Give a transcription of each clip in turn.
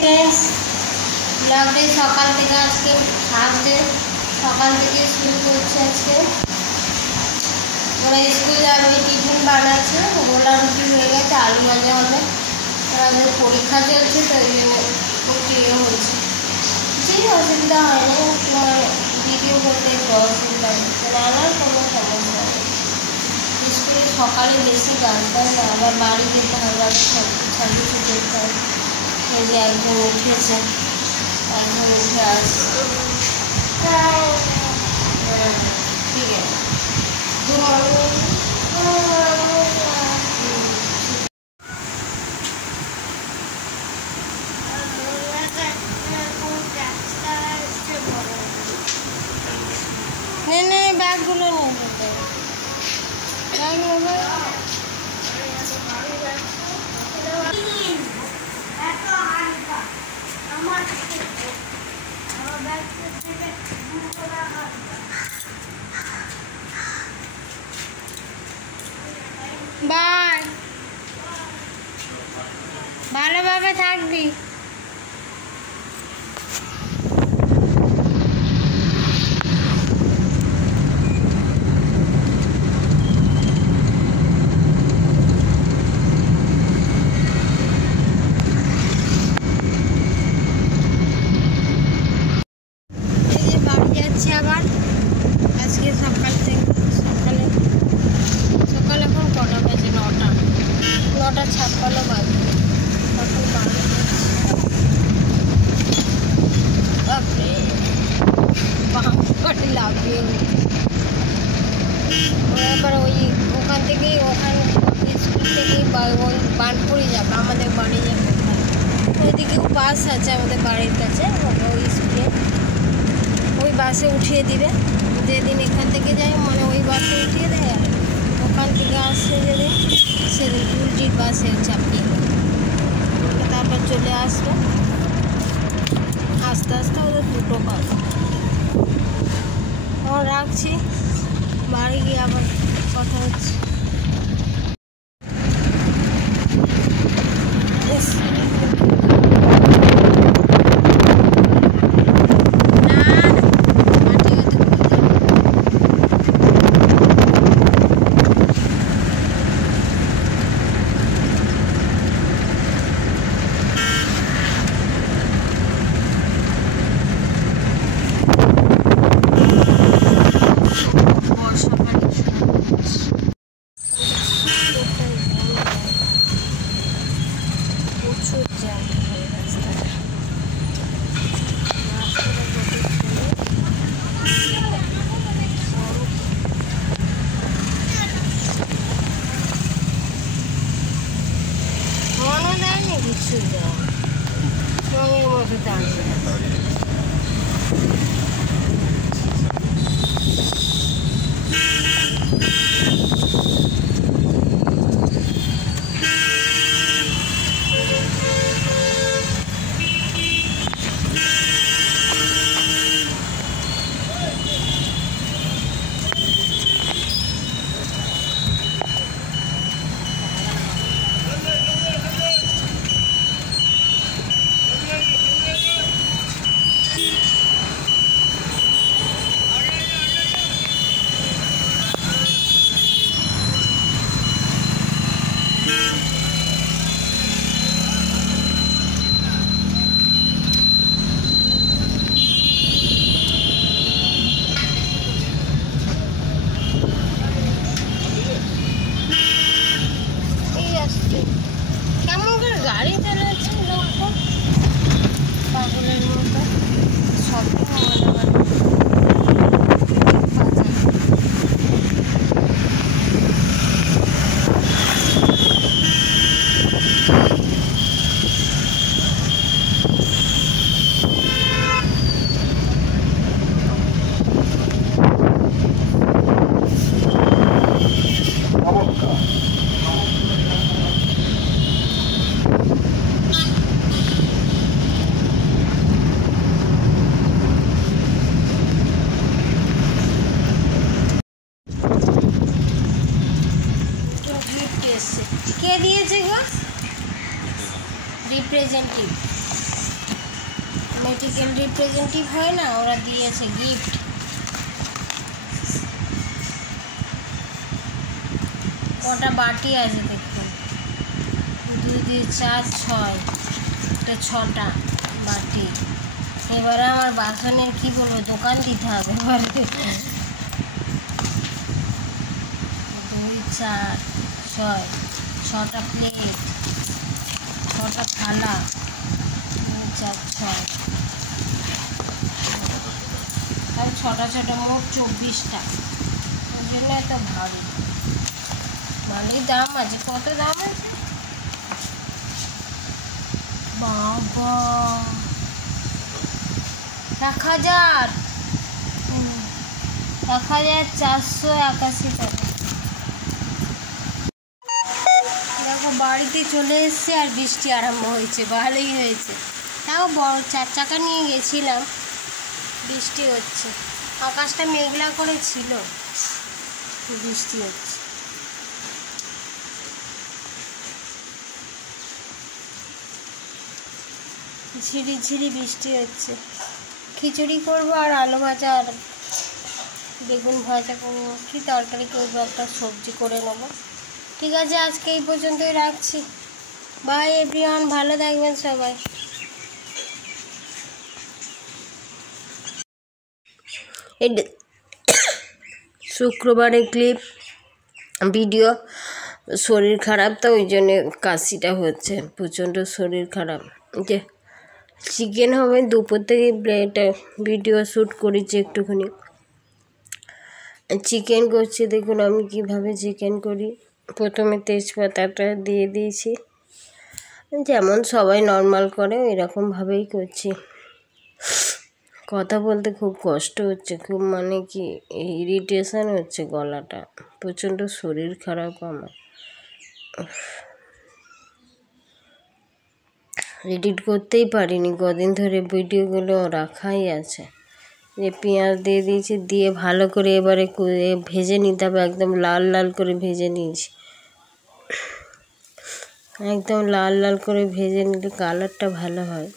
Friends ब्लॉगडे सकाल থেকে আজকে ফার্স্ট ডে সকাল থেকে শুরু করছে আজকে ওরা স্কুল যাবে টিফিন বানাচ্ছে গোলা রুটি হয়ে গেছে আলু ভাজা হবে ওদের পরীক্ষা চলছে তো এই জন্য একটু ইয়ে হচ্ছে কিছুই অসুবিধা হয়নি তোমার ভিডিও করতে একটু অসুবিধা হচ্ছে নানার কোনো সমস্যা নেই স্কুলে সকালে বেশি গান তাই না আবার বাড়ি যেতে হবে ছাড়িয়ে ছুটে যেতে হবে এই যে একজন উঠেছে একজন উঠে আসছে ঠিক আছে গুড মর্নিং নে ব্যাগগুলো নিয়ে যেতে ব্যাগ নেবে বাই ভালোভাবে থাকবি আবার আজকে সকাল থেকে সকাল এখন কটা বাজে 9:56 বাজে এখন বাপরে লাফিয়ে এবার ওই ওখান থেকেই স্কুল থেকেই বানপুরি যাবে আমাদের বাড়ি যাবে ওইদিকেও বাস আছে আমাদের বাড়ির কাছে ওই স্কুলে ওই বাসে উঠিয়ে দিবে যেদিন এখান থেকে যাই মানে ওই বাসে উঠিয়ে দেয় আর ওখান থেকে আসছে যেদিন সেদিন উল্টির বাসে চাপিয়ে তারপর চলে আসবে আস্তে আস্তে ওদের দুটো বাস এখন রাখছি বাড়ি গিয়ে আবার কথা হচ্ছে রঙের মতো টানছে কেমন করে গাড়ি চালাচ্ছে পাগলের মতো শব্দ কে দিয়েছে গো রিপ্রেজেন্টেটিভ মেডিকেল রিপ্রেজেন্টেটিভ হয় না, ওরা দিয়েছে গিফট। কটা বাটি আছে দেখুন, 2 2 4 6, এটা 6টা বাটি। এবারে আমার বাসনের কি বলবো, দোকান দিতে হবে এবারে। 2 4 6, 6টা প্লেট, 6টা থালা, 2 4 6, আর 6টা 6টা মোট 24টা। ওই জন্য এত ভারী, ভালোই দাম আছে। কত দাম আছে বাবা, 1481 টাকা। দেখো বাড়িতে চলে এসছে আর বৃষ্টি আরম্ভ হয়েছে, ভালোই হয়েছে। তাও বড় 4 চাকা নিয়ে গেছিলাম, বৃষ্টি হচ্ছে। আকাশটা মেঘলা করে ছিল, বৃষ্টি হচ্ছে। ঝিরি ঝিরি বৃষ্টি হচ্ছে। খিচুড়ি করবো আর আলু ভাজা আর বেগুন ভাজা করবো, কি তরকারি করবো, একটা সবজি করে নেবো। ঠিক আছে, আজকে এই পর্যন্তই রাখছি। বাই এভরিওয়ান, ভালো থাকবেন সবাই। শুক্রবারের ক্লিপ ভিডিও। শরীর খারাপ তো ওই জন্যে কাশিটা হচ্ছে, প্রচণ্ড শরীর খারাপ। যে চিকেন হবে দুপুর থেকে, এটা ভিডিও শ্যুট করেছি একটুখানি। চিকেন করছি, দেখুন আমি কিভাবে চিকেন করি। প্রথমে তেজপাতাটা দিয়ে দিয়েছি, যেমন সবাই নর্মাল করে এরকমভাবেই করছি। কথা বলতে খুব কষ্ট হচ্ছে, খুব মানে কি ইরিটেশন হচ্ছে, গলাটা প্রচণ্ড শরীর খারাপ আমার। এডিট করতেই পারিনি কদিন ধরে, ভিডিওগুলো রাখাই আছে। যে পেঁয়াজ দিয়ে দিয়েছি, দিয়ে ভালো করে এবারে ভেজে নিতে হবে, একদম লাল লাল করে ভেজে নিয়েছি। একদম লাল লাল করে ভেজে নিলে কালারটা ভালো হয়।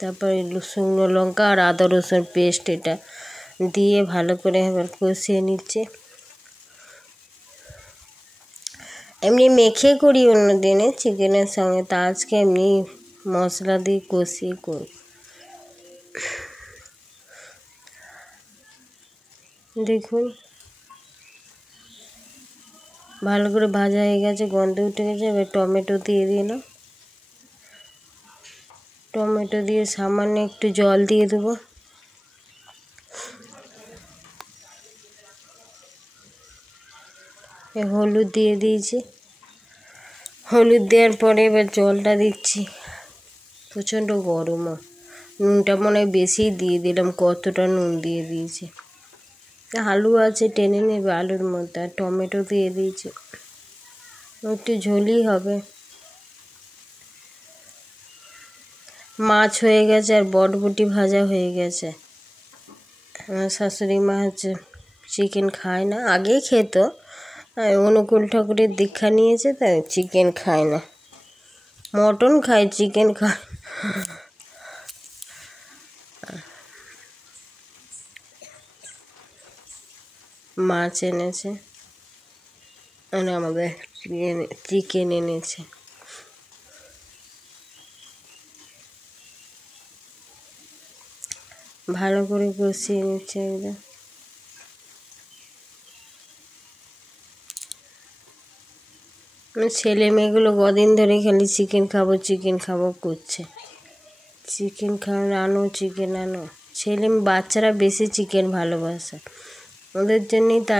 তারপরে শুকনো লঙ্কা আর আদা রসুন পেস্ট এটা দিয়ে ভালো করে এবার কষিয়ে নিচ্ছে। এমনি মেখে করি অন্য দিনে চিকেনের সঙ্গে, তা আজকে এমনি মশলা দিয়ে কষিয়ে করি। দেখুন ভালো করে ভাজা হয়ে গেছে, গন্ধ উঠে গেছে। এবার টমেটো দিয়ে দিলাম, টমেটো দিয়ে সামান্য একটু জল দিয়ে দেবো। হলুদ দিয়ে দিয়েছি, হলুদ দেওয়ার পরে এবার জলটা দিচ্ছি। প্রচণ্ড গরমও, নুনটা মনে হয় বেশি দিয়ে দিলাম, কতটা নুন দিয়ে দিয়েছি। আলু আছে টেনে নেবে আলুর মধ্যে, আর টমেটো দিয়ে দিয়েছি, একটু ঝোলই হবে। মাছ হয়ে গেছে আর বটবটি ভাজা হয়ে গেছে। আমার শাশুড়ি মা হচ্ছে চিকেন খায় না, আগে খেত, অনুকূল ঠাকুরের দীক্ষা নিয়েছে তাই চিকেন খায় না। মটন খায়, চিকেন খায়। মাছ এনেছে আর আমাদের চিকেন এনেছে। ভালো করে কষিয়ে নিচ্ছে একদম। ছেলে মেয়েগুলো কদিন ধরে খালি চিকেন খাবো চিকেন খাবো করছে। চিকেন খাওয়ানো, আনো চিকেন আনো। বাচ্চারা বেশি চিকেন ভালোবাসে, ওদের জন্যই তা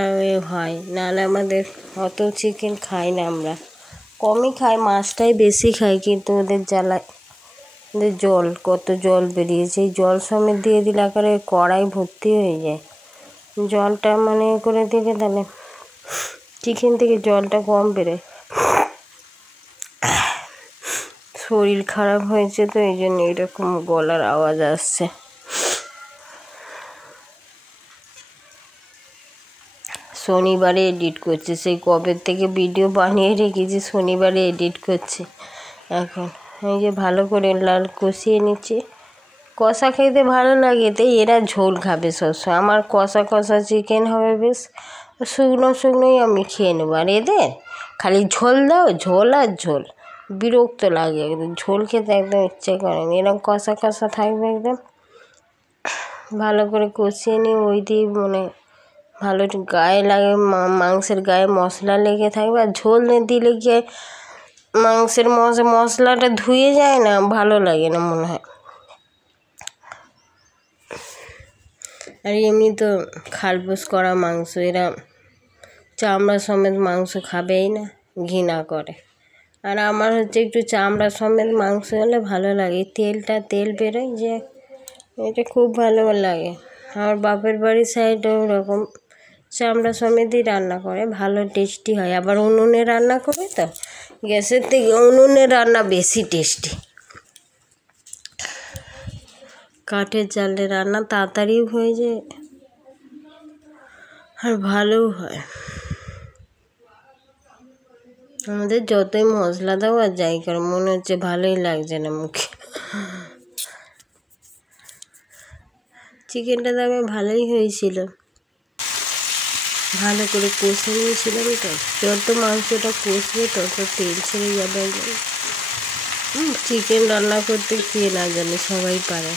হয়, নাহলে আমাদের অত চিকেন খাই না আমরা, কমই খাই, মাছটাই বেশি খাই। কিন্তু ওদের জ্বালায়, ওদের জল, কত জল বেরিয়েছে, এই জল সমেত দিয়ে দিলে আকারে কড়াই ভর্তি হয়ে যায়। জলটা মানে করে দিলে তাহলে চিকেন থেকে জলটা কম বেরোয়। শরীর খারাপ হয়েছে তো এই জন্য এরকম গলার আওয়াজ আসছে। শনিবারে এডিট করছে, সেই কবে থেকে ভিডিও বানিয়ে রেখেছি, শনিবারে এডিট করছি। এখন এই যে ভালো করে লাল কষিয়ে নিচ্ছি, কষা খেতে ভালো লাগে, তাই এরা ঝোল খাবে সবসময়। আমার কষা কষা চিকেন হবে বেশ, শুকনো শুকনোই আমি খেয়ে নেবো। আর এদের খালি ঝোল দাও, ঝোল আর ঝোল, বিরক্ত লাগে একদম, ঝোল খেতে একদম ইচ্ছে করে না। এরকম কষা কষা থাকবে একদম, ভালো করে কষিয়ে নিয়ে ওই দিয়ে মানে ভালো একটু গায়ে লাগে, মাংসের গায়ে মশলা লেগে থাকবে। আর ঝোল দিলে গিয়ে মাংসের মশলাটা ধুয়ে যায় না, ভালো লাগে না মনে হয়। আর এমনি তো খালবোস করা মাংস, এরা চামড়া সমেত মাংস খাবেই না, ঘৃণা করে। আর আমার হচ্ছে একটু চামড়া সমেত মাংস হলে ভালো লাগে, তেল বেরোয় যে, এটা খুব ভালো লাগে। আমার বাপের বাড়ির সাইডে ওরকম চামড়া সমেতই রান্না করে, ভালো টেস্টি হয়। আবার উনুনে রান্না করে তো, গ্যাসের থেকে উনুনে রান্না বেশি টেস্টি। কাঠের জালে রান্না তাড়াতাড়িও হয়ে যায় আর ভালোও হয়। আমাদের যতই মশলা দাও আর যাই করো, মনে হচ্ছে ভালোই লাগছে না মুখে। চিকেনটা তো আমার ভালোই হয়েছিল, ভালো করে কষে নিয়েছিলাম তো। যত মাংসটা কষবে তত তেল ছেড়ে যাবে। চিকেন রান্না করতে কে না জানে, সবাই পারে।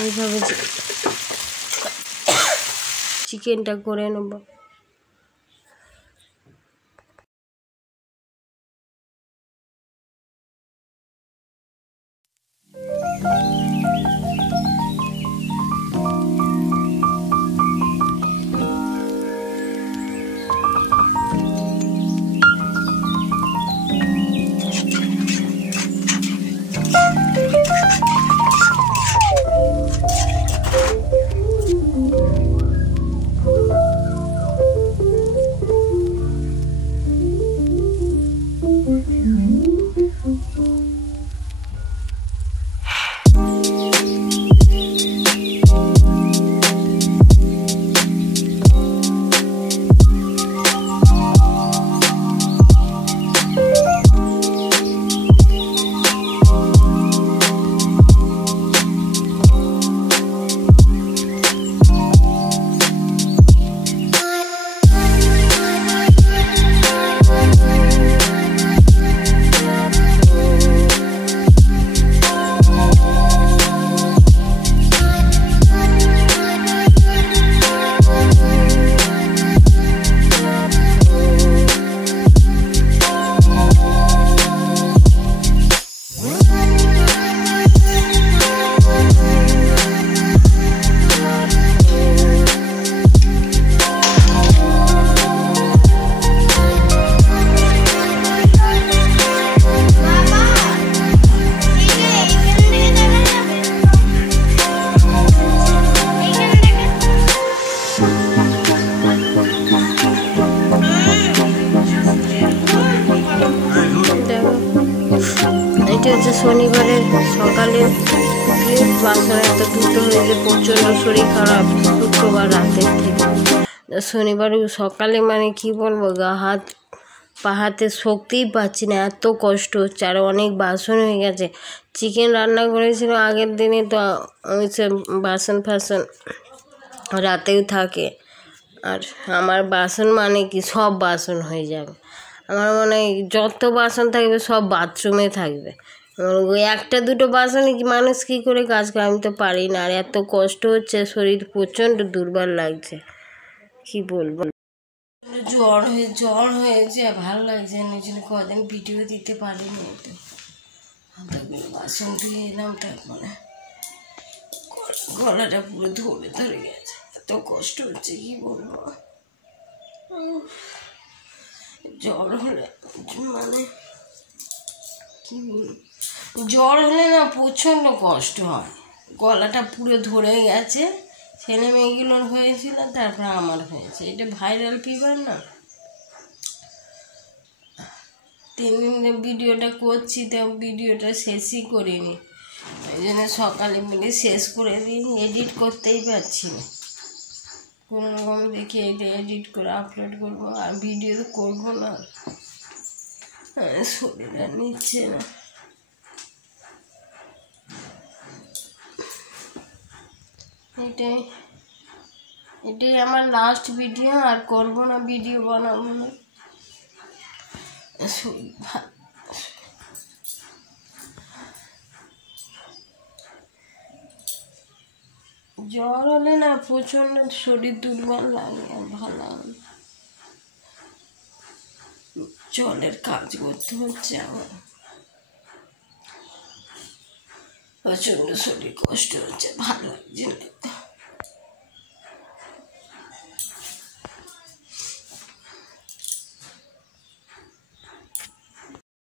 এইভাবে চিকেনটা করে নেব। এটা হচ্ছে শনিবারের সকালে, বাসন এত দ্রুত হয়েছে, প্রচণ্ড শরীর খারাপ শুক্রবার রাতের থেকে। শনিবার সকালে মানে কি বলবো, পা হাতে শক্তিই পাচ্ছি না, এত কষ্ট হচ্ছে। আর অনেক বাসন হয়ে গেছে, চিকেন রান্না করেছিল আগের দিনে, তো বাসন ফাসন রাতেও থাকে। আর আমার বাসন মানে কি, সব বাসন হয়ে যাবে। আমার মনে হয় যত বাসন থাকবে সব বাথরুমে থাকবে। ওই একটা দুটো বাসনে কি মানুষ কী করে কাজ করে, আমি তো পারি না। আর এত কষ্ট হচ্ছে, শরীর প্রচণ্ড দুর্বল লাগছে, কি বলবো। জ্বর হয়েছে, ভালো লাগছে না, ওই জন্য কদিন ভিডিও দিতে পারিনি। তো হাতগুলো বাসন ধুয়ে এলাম, তারপরে গলাটা পুরো ধরে গেছে, এত কষ্ট হচ্ছে কি বলবো। জ্বর হলে মানে কি বলবো, জ্বর হলে না প্রচণ্ড কষ্ট হয়, গলাটা পুরো ধরে গেছে। ছেলে মেয়েগুলোর হয়েছিল, তারপরে আমার হয়েছে। এটা ভাইরাল ফিভার না। 3 দিন ভিডিওটা করছি, তো ভিডিওটা শেষই করিনি, ওই জন্য সকালে মিলে শেষ করে দিই। এডিট করতেই পারছি না, কোনো রকম দেখি এটা এডিট করে আপলোড করবো, আর ভিডিও তো করবো না, শরীর আর নিচ্ছে না। এটাই এটাই আমার লাস্ট ভিডিও, আর করবো না, ভিডিও বানাবো না। জ্বর হলে না প্রচন্ড শরীর দুর্বল লাগে, আর ভালো লাগে না। জলের কাজ করতে হচ্ছে আমার, প্রচন্ড শরীর কষ্ট হচ্ছে, ভালো লাগছে না।